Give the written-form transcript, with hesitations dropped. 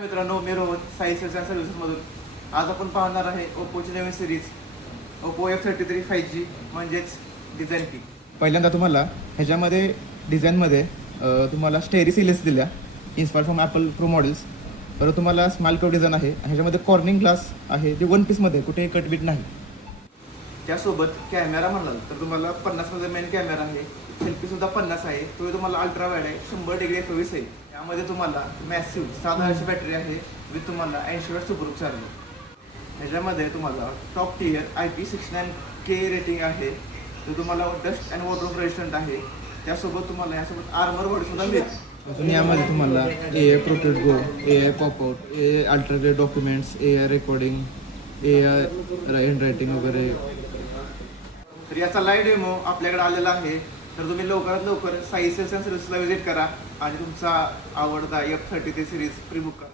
मित्रांनो, मी Rohan Sai cells and सर्व्हिसेसमधून आज आपण पाहणार आहे ओप्पोची नवीन सिरीज ओप्पो F33 5G म्हणजेच डिझाईन की. पहिल्यांदा तुम्हाला ह्याच्यामध्ये डिझाईनमध्ये तुम्हाला स्टेरिस एलएस दिल्या inspire from Apple pro models. परत तुम्हाला स्मॉल कर्व डिझाईन आहे. ह्याच्यामध्ये कॉर्निंग ग्लास आहे जे वन पीसमध्ये कुठेही कटबीट नाही. त्यासोबत कॅमेरा म्हणाल तर तुम्हाला 50मध्ये मेन कॅमेरा आहे. सेल्फीसुद्धा 50 आहे. तो तुम्हाला अल्ट्रा वाईड आहे, 100 डिग्री FOV आहे. त्यामध्ये तुम्हाला मॅसिव्ह 7000ची बॅटरी आहे विथ तुम्हाला 80 वॅट सुपरहुक चार्जर. ह्याच्यामध्ये तुम्हाला टॉप टियर IP69K रेटिंग आहे. तो तुम्हाला डस्ट अँड वॉटरप्रूफ रेजिस्टंट आहे. त्यासोबत तुम्हाला यासोबत आर्मर बॉडीसुद्धा मिळते. अजून यामध्ये तुम्हाला AI प्रोटेक्ट गो, AI पॉपआउट, AI अल्ट्रावेट documents, AI recording, AI handwriting वगैरे. तर याचा लाईव्ह डेमो आपल्याकडे आलेला आहे. तर तुम्ही लवकरात लवकर साई सेल्स अँड सर्व्हिसेसला व्हिजिट करा आणि तुमचा आवडता F33 सिरीज प्री बुक करा.